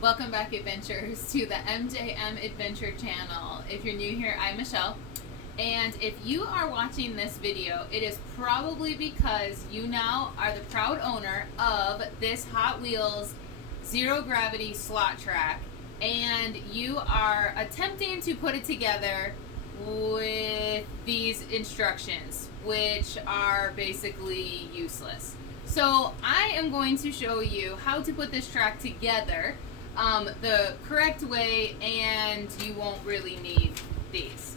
Welcome back, adventurers, to the MJM Adventure channel. If you're new here, I'm Michelle. And if you are watching this video, it is probably because you now are the proud owner of this Hot Wheels Zero Gravity slot track. And you are attempting to put it together with these instructions, which are basically useless. So I am going to show you how to put this track together the correct way, and you won't really need these.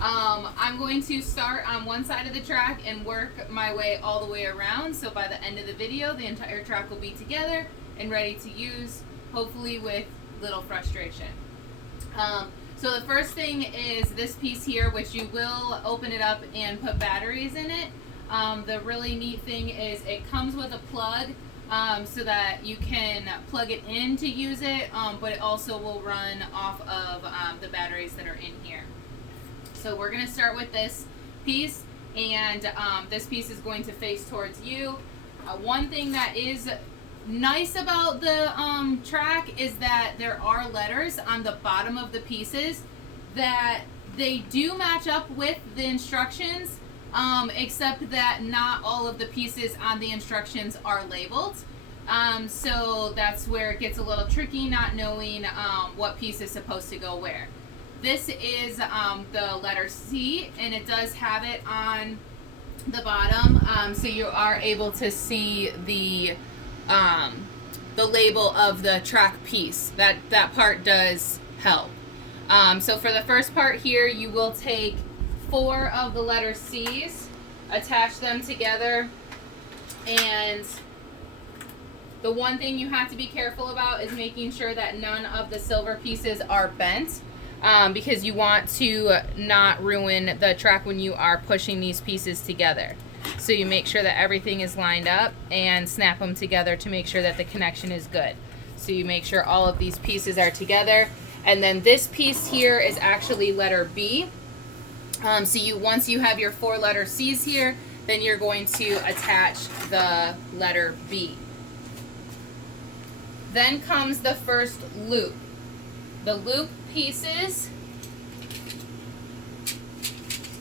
I'm going to start on one side of the track and work my way all the way around, so by the end of the video the entire track will be together and ready to use, hopefully with little frustration. So the first thing is this piece here, which you will open it up and put batteries in it. The really neat thing is it comes with a plug, so that you can plug it in to use it, but it also will run off of the batteries that are in here. So we're going to start with this piece, and this piece is going to face towards you. One thing that is nice about the track is that there are letters on the bottom of the pieces that they do match up with the instructions, except that not all of the pieces on the instructions are labeled. So that's where it gets a little tricky, not knowing what piece is supposed to go where. This is the letter C, and it does have it on the bottom, so you are able to see the label of the track piece. That part does help. So for the first part here, you will take 4 of the letter C's, attach them together, and the one thing you have to be careful about is making sure that none of the silver pieces are bent, because you want to not ruin the track when you are pushing these pieces together. So you make sure that everything is lined up and snap them together to make sure that the connection is good. So you make sure all of these pieces are together, and then this piece here is actually letter B. So once you have your 4 letter C's here, then you're going to attach the letter B. Then comes the first loop. The loop pieces,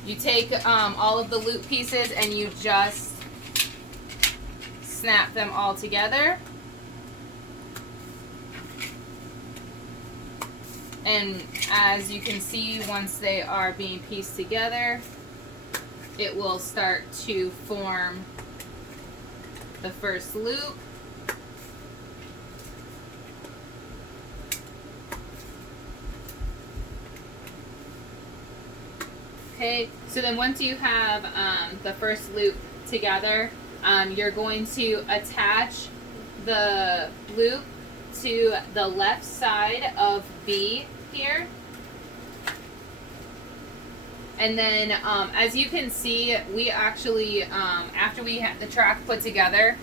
you take all of the loop pieces and you just snap them all together. And as you can see, once they are being pieced together, it will start to form the first loop. Okay, so then once you have the first loop together, you're going to attach the loop to the left side of B here. And then as you can see, we actually, after we had the track put together,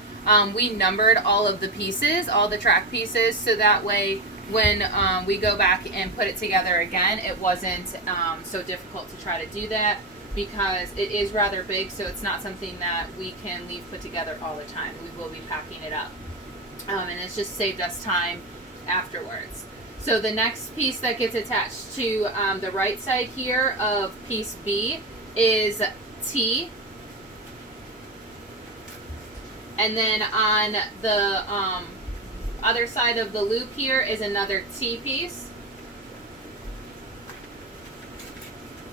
we numbered all of the pieces, all the track pieces, so that way when we go back and put it together again, it wasn't so difficult to try to do that, because it is rather big, so it's not something that we can leave put together all the time. We will be packing it up, and it's just saved us time afterwards. So the next piece that gets attached to the right side here of piece B is T. And then on the other side of the loop here is another T piece.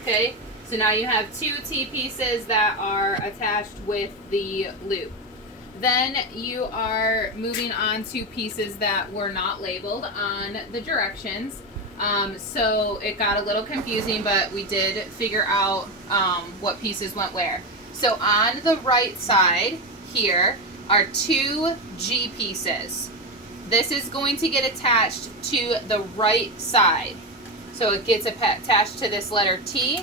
Okay, so now you have 2 T pieces that are attached with the loop. Then you are moving on to pieces that were not labeled on the directions. So it got a little confusing, but we did figure out what pieces went where. So on the right side here are 2 G pieces. This is going to get attached to the right side. So it gets attached to this letter T,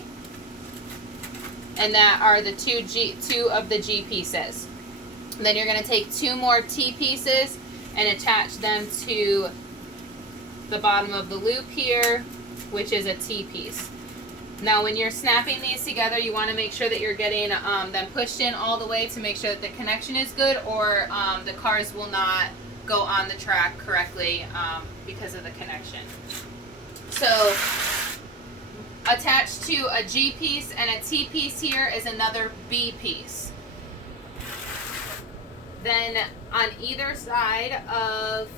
and that are the 2 of the G pieces. Then you're going to take 2 more T pieces and attach them to the bottom of the loop here, which is a T piece. Now when you're snapping these together, you want to make sure that you're getting them pushed in all the way to make sure that the connection is good, or the cars will not go on the track correctly because of the connection. So attached to a G piece and a T piece here is another B piece. Then on either side of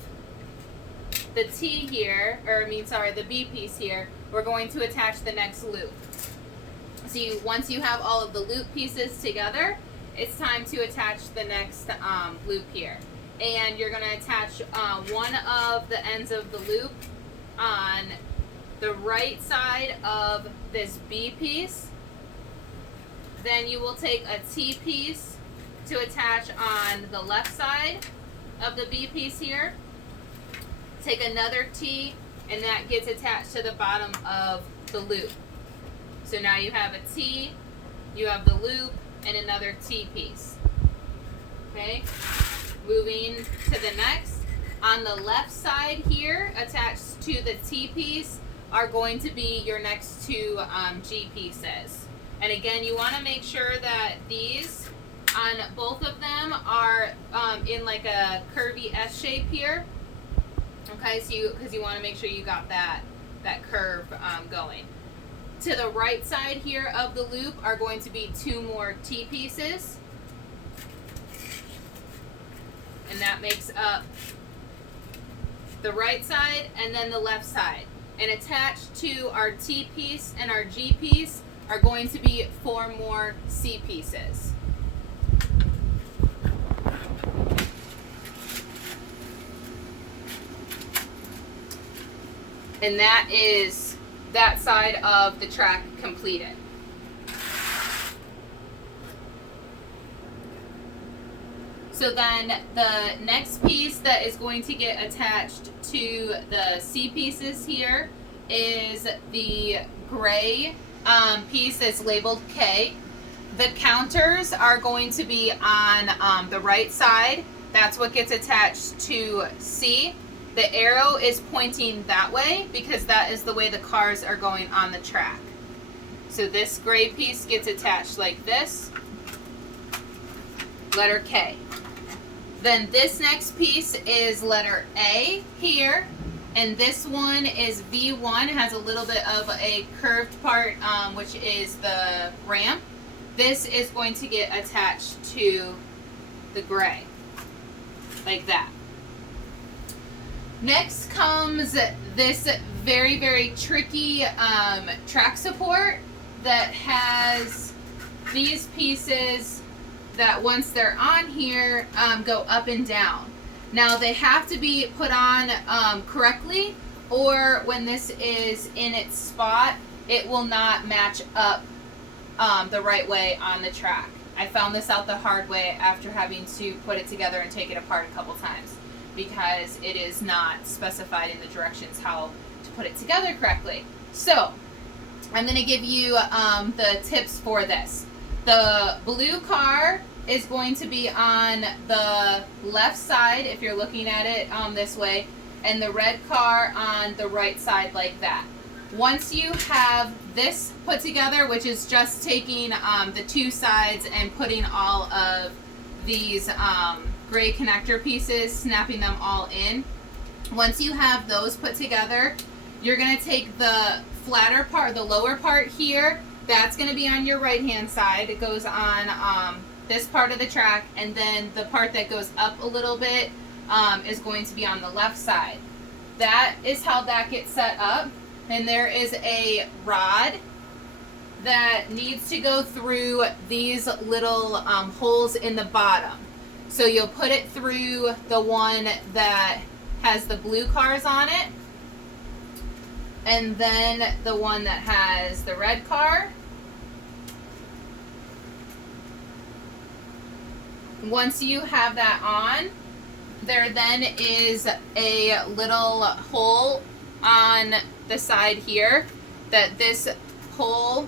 the T here, the B piece here, we're going to attach the next loop. So once you have all of the loop pieces together, it's time to attach the next loop here. And you're going to attach one of the ends of the loop on the right side of this B piece. Then you will take a T piece to attach on the left side of the B piece here. Take another T, and that gets attached to the bottom of the loop. So now you have a T, you have the loop, and another T piece. Okay, moving to the next. On the left side here, attached to the T piece, are going to be your next two G pieces. And again, you want to make sure that these, on both of them, are in like a curvy S shape here. Okay, so because you want to make sure you got that curve going. To the right side here of the loop are going to be two more T pieces. And that makes up the right side and then the left side. And attached to our T piece and our G piece are going to be four more C pieces. And that is that side of the track completed. So then the next piece that is going to get attached to the C pieces here is the gray piece that's labeled K. The counters are going to be on the right side. That's what gets attached to C. The arrow is pointing that way because that is the way the cars are going on the track. So this gray piece gets attached like this, letter K. Then this next piece is letter A here, and this one is V1, has a little bit of a curved part, which is the ramp. This is going to get attached to the gray, like that. Next comes this very, very tricky track support that has these pieces that once they're on here go up and down. Now they have to be put on correctly, or when this is in its spot, it will not match up the right way on the track. I found this out the hard way after having to put it together and take it apart a couple times, because it is not specified in the directions how to put it together correctly. So I'm going to give you the tips for this. The blue car is going to be on the left side if you're looking at it this way, and the red car on the right side like that. Once you have this put together, which is just taking the two sides and putting all of these gray connector pieces, snapping them all in. Once you have those put together, you're going to take the flatter part, the lower part here, that's going to be on your right hand side. It goes on this part of the track, and then the part that goes up a little bit is going to be on the left side. That is how that gets set up. And there is a rod that needs to go through these little holes in the bottom. So you'll put it through the one that has the blue cars on it, and then the one that has the red car. Once you have that on, there then is a little hole on the side here that this hole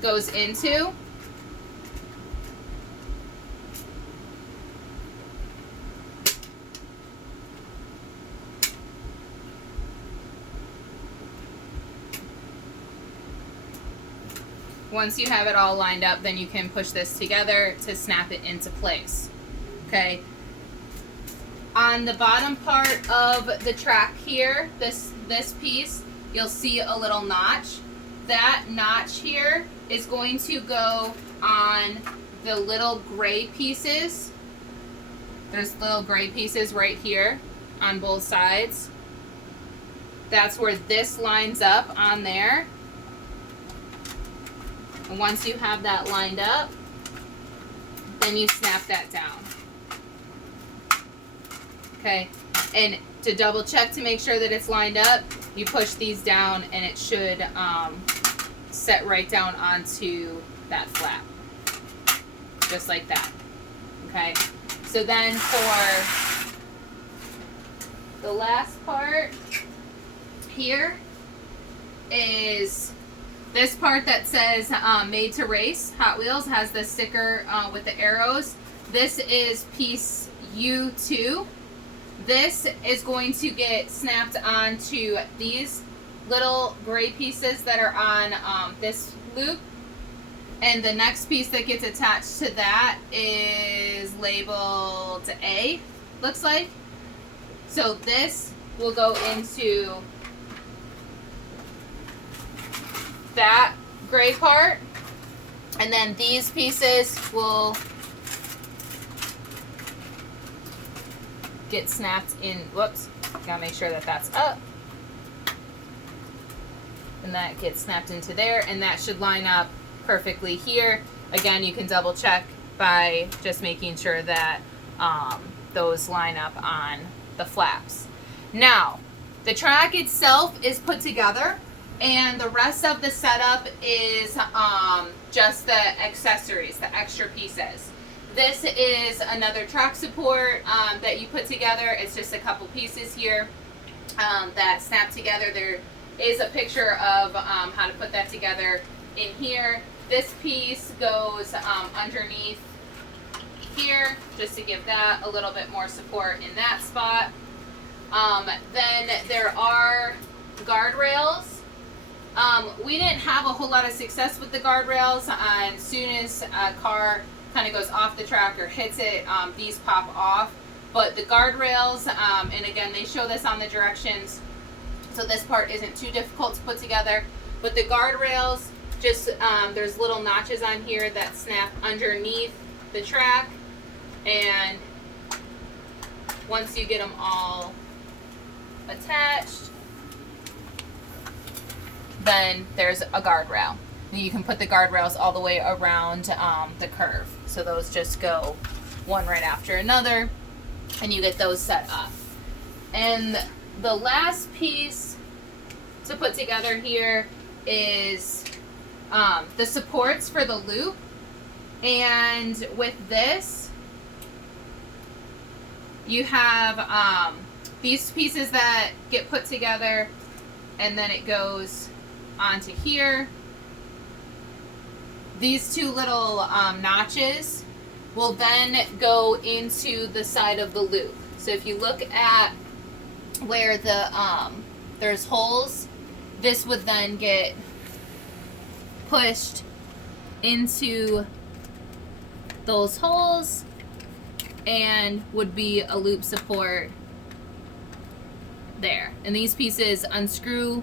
goes into. Once you have it all lined up, then you can push this together to snap it into place. Okay. on the bottom part of the track here, this piece, you'll see a little notch. That notch here is going to go on the little gray pieces. There's little gray pieces right here on both sides. That's where this lines up on there. And once you have that lined up, then you snap that down. Okay, and to double check to make sure that it's lined up, you push these down and it should set right down onto that flap. Just like that. Okay, so then for the last part here is this part that says made to race. Hot Wheels has the sticker with the arrows. This is piece U2. This is going to get snapped onto these little gray pieces that are on this loop. And the next piece that gets attached to that is labeled A, looks like. So this will go into that gray part. And then these pieces will get snapped in. Whoops, gotta make sure that that's up. And that gets snapped into there, and that should line up perfectly here. Again, you can double check by just making sure that those line up on the flaps. Now, the track itself is put together, and the rest of the setup is just the accessories, the extra pieces. This is another track support that you put together. It's just a couple pieces here that snap together. There is a picture of how to put that together in here. This piece goes underneath here just to give that a little bit more support in that spot. Then there are guardrails. We didn't have a whole lot of success with the guardrails. As soon as a car kind of goes off the track or hits it, these pop off. But the guardrails, and again, they show this on the directions, so this part isn't too difficult to put together. But the guardrails, just there's little notches on here that snap underneath the track, and once you get them all attached, then there's a guardrail. You can put the guardrails all the way around the curve. So those just go one right after another, and you get those set up. And the last piece to put together here is the supports for the loop. And with this, you have these pieces that get put together, and then it goes onto here. These two little notches will then go into the side of the loop. So if you look at where the there's holes, this would then get pushed into those holes and would be a loop support there. And these pieces unscrew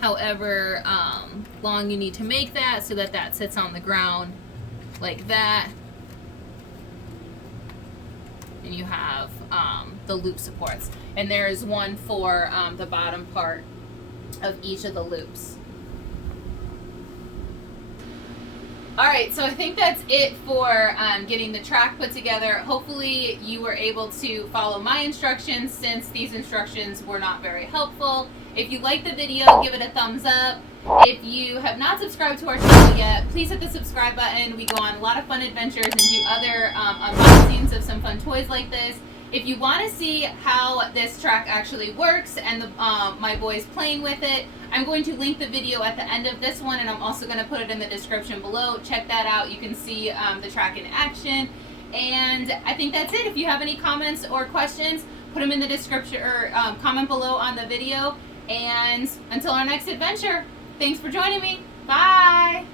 however long you need to make that, so that that sits on the ground like that, and you have the loop supports. And there is one for the bottom part of each of the loops. Alright, so I think that's it for getting the track put together. Hopefully you were able to follow my instructions, since these instructions were not very helpful. If you liked the video, give it a thumbs up. If you have not subscribed to our channel yet, please hit the subscribe button. We go on a lot of fun adventures and do other unboxings of some fun toys like this. If you want to see how this track actually works and my boys playing with it, I'm going to link the video at the end of this one, and I'm also going to put it in the description below. Check that out. You can see the track in action. And I think that's it. If you have any comments or questions, put them in the description or comment below on the video. And until our next adventure, thanks for joining me. Bye!